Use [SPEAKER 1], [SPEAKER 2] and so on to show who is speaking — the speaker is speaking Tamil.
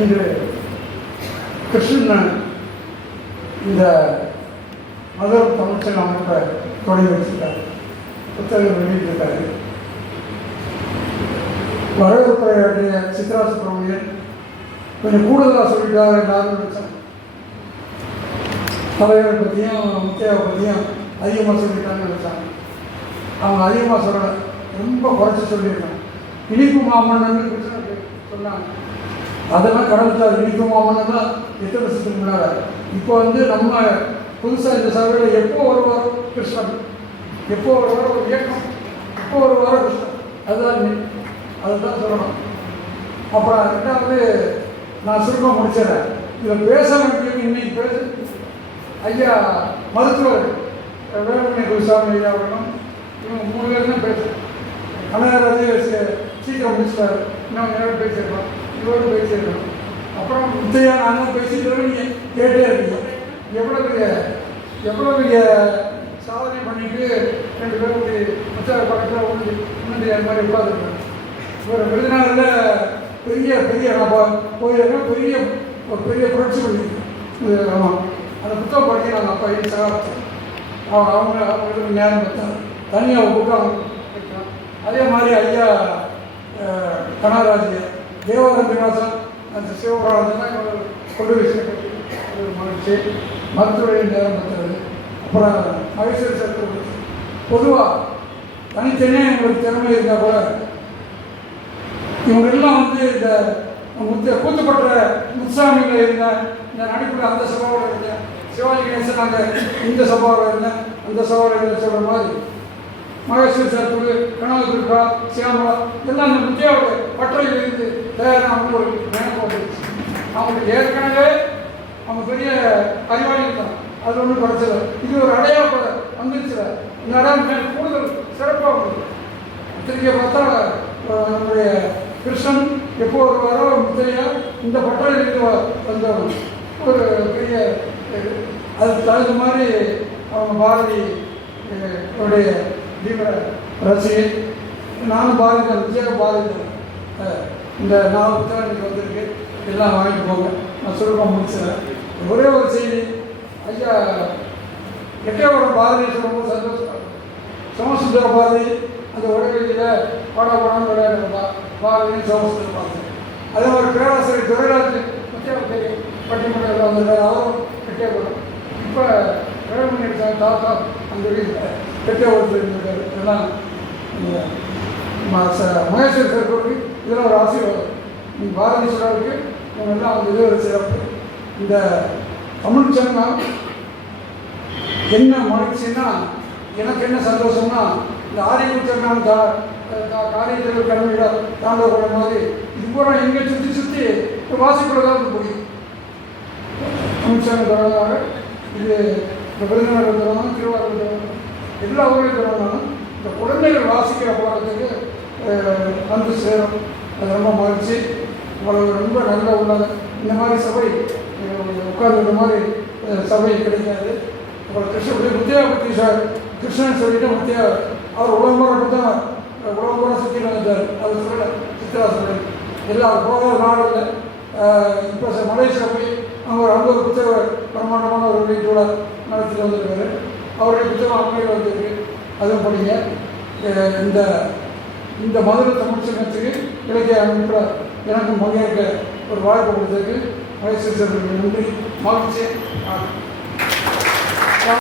[SPEAKER 1] இன்று கிருஷ்ணன் இந்த மதர் தமிழ்ச்சங்க அமைப்பை தொடங்கி வச்சிருக்காரு. புத்தகம் வெளியிட்டிருக்காரு. வரவேற்புரையாற்றிய சித்ரா சுப்பிரமணியன் கொஞ்சம் கூடுதலாக சொல்லிட்டாரு எல்லாரும் நினைச்சேன். தலைவரை பற்றியும் முத்தியாவை பற்றியும் அதிகமாக சொல்லிட்டான்னு நினச்சாங்க அவங்க அதிகமாக சொல்லலை. ரொம்ப குறைச்சி சொல்லியிருக்காங்க. இனிப்பு மாமன்னன்னு சொன்னாங்க. அதெல்லாம் கடந்துட்டார் இருக்குமாமன்னு தான் எத்தனை வருஷத்துக்கு இப்போ வந்து நம்ம புதுசாக இந்த சபையில் எப்போ வருவார் கிருஷ்ணன் எப்போ வருவார் ஒரு இயக்கம் எப்போ வருவார் கிருஷ்ணன் அதுதான் அதுதான் சொல்லணும். அப்புறம் ரெண்டாவது நான் சுருக்கம் முடிச்சிடறேன். இதை பேச வேண்டியது இன்னைக்கு பேச. ஐயா மருத்துவர் வேலுமணி குருசாமி ஐயா வேணும் இவங்க மூணு பேர் தான் பேசுகிறேன் கனகராஜே சீக்கிரம் முடிச்சிட்டார். இன்னும் நேரம் பேசியிருக்கோம் இவரோட பேசியிருக்கோம் அப்புறம் முத்தையா நானும் பேசிட்டு நீங்கள் கேட்டே இருக்கீங்க எவ்வளோ பெரிய எவ்வளோ பெரிய சாதனை பண்ணிட்டு ரெண்டு பேரும் இப்படி முத்தையா பக்கத்தில் வந்து முன்னாடி அது மாதிரி உட்காந்துருக்காங்க ஒரு விருதுநகரில் பெரிய பெரிய நம்ம பெரிய ஒரு பெரிய புரட்சி பண்ணி ஆமாம் அந்த புத்தகம் படிக்க அப்பா இது சகாப்தம் அவங்க அவங்க அவங்களுக்கு நேரம் பார்த்தாங்க தனியாக ஒரு புத்தகம் அதே மாதிரி ஐயா அஹ், கனகராஜ் தேவாரம் நிவாசம் அந்த சிவபுராணம் கொண்டு விஷயம் மகிழ்ச்சி. மருத்துவரின் நேரம் பெற்றது. அப்புறம் மகேஸ்வரி சர்க்கிள் பொதுவாக தனித்தனியாக எங்களுக்கு திறமை இருந்தால் கூட இவங்க எல்லாம் வந்து இந்த முத்து கூத்துப்பட்ட முத்துசாமியில் இருந்தேன் இந்த நடிப்புல அந்த சபாவில் இருந்தேன் சிவாஜி கணேசன் நாங்கள் இந்த சபாவில் இருந்தேன் அந்த சபாவில் இருந்தேன் சொல்கிற மாதிரி மகேஸ்வரி சத்துரு கனவு துர்கா சியாமலா எல்லாம் இந்த முத்தியாவோட பற்றையில் இருந்து வேறு ஒரு நினைப்பு போட்டுருச்சு அவங்களுக்கு ஏற்கனவே அவங்க பெரிய அறிவாளி தான் அது ஒன்றும் குறைச்சல இது ஒரு அடையாளப்பட வந்துருச்சுல இந்த அடையாளம் கூடுதல் சிறப்பாக உள்ளது பத்திரிக்கை பார்த்தா நம்முடைய கிருஷ்ணன் எப்போ வருவாரோ முத்தையா இந்த பட்டறையிலிருந்து வந்தவன் ஒரு பெரிய அதுக்கு தகுந்த மாதிரி அவங்க பாரதி அவருடைய தீவிர ரசிகை நானும் பாரதி விஜய பாரதி இந்த நாலு புத்தகம் எனக்கு வந்திருக்கு எல்லாம் வாங்கிட்டு போங்க. நான் சுருக்கம் முடிச்சிடறேன். ஒரே ஒரு செய்தி. ஐயா எட்டயபுரம் பாரதி ரொம்ப சந்தோஷம். சமசுந்தர பாரதி அந்த உடல்களில் படம் படம் விளையாடுறா பாரதி சமசுந்தர பாரதி அதே மாதிரி பேராசிரியர் துறைராஜ் முத்தியாவத்தை பட்டிமன்றத்தில் வந்தார் அவரும் எட்டயபுரம் இப்போ வேலுமணி தாத்தா அந்த வீட்டில் எட்டயபுரத்தில் இருந்திருக்காரு எல்லாம் இந்த ம- மகேஸ்வரி சர்க்கருக்கு இதெல்லாம் ஒரு ஆசீர்வாதம். நீ பாரதி சொல்றதுக்கு இவங்க எல்லாம் இது ஒரு சிறப்பு. இந்த தமிழ் சங்கம் என்ன மகிழ்ச்சின்னா எனக்கு என்ன சந்தோஷம்னா இந்த ஆரியக்குச்சம் கா காரியத்தில் கடமையில தாண்டவ மாதிரி இது பூரா எங்கே சுற்றி சுற்றி வாசிக்குள்ளதாக வந்து முடியும். அமைச்சகம் தொடர்பாக இது இந்த விருதுநகர் தொடர்பாக திருவாரூர் எல்லா ஊரில் தொடர்பாலும் இந்த குழந்தைகள் வாசிக்கிற பாடத்துக்கு வந்து சேரும். அது ரொம்ப மகிழ்ச்சி. உங்களுக்கு ரொம்ப நல்ல உள்ளது இந்த மாதிரி சபை உட்கார்ந்து மாதிரி சபை கிடைக்காது. அப்புறம் கிருஷ்ணபுரி முத்தியா பற்றி சார் கிருஷ்ணன் சொல்லிட்டு முத்தியா அவர் உலகமுறை தான் உலகமுறை சுற்றி வந்தார். அது சொல்ல சித்ரா சொல்லி எல்லா போகிற நாடு இப்போ இப்போ மலேசியா போய் அவங்க ஒரு ஐம்பது புத்தக பிரமாண்டமான ஒரு வீட்டோட நடத்திட்டு வந்திருக்காரு. அவருடைய புத்தகம் அண்மையில் வந்திருக்கு. அதுவும் படிங்க. இந்த இந்த மதுரை தமிழ் சங்கத்துக்கு இலக்கிய அமைப்பில் எனக்கு பங்கேற்க ஒரு வாய்ப்பு கொடுத்ததுக்கு வயசு நன்றி. மகிழ்ச்சி.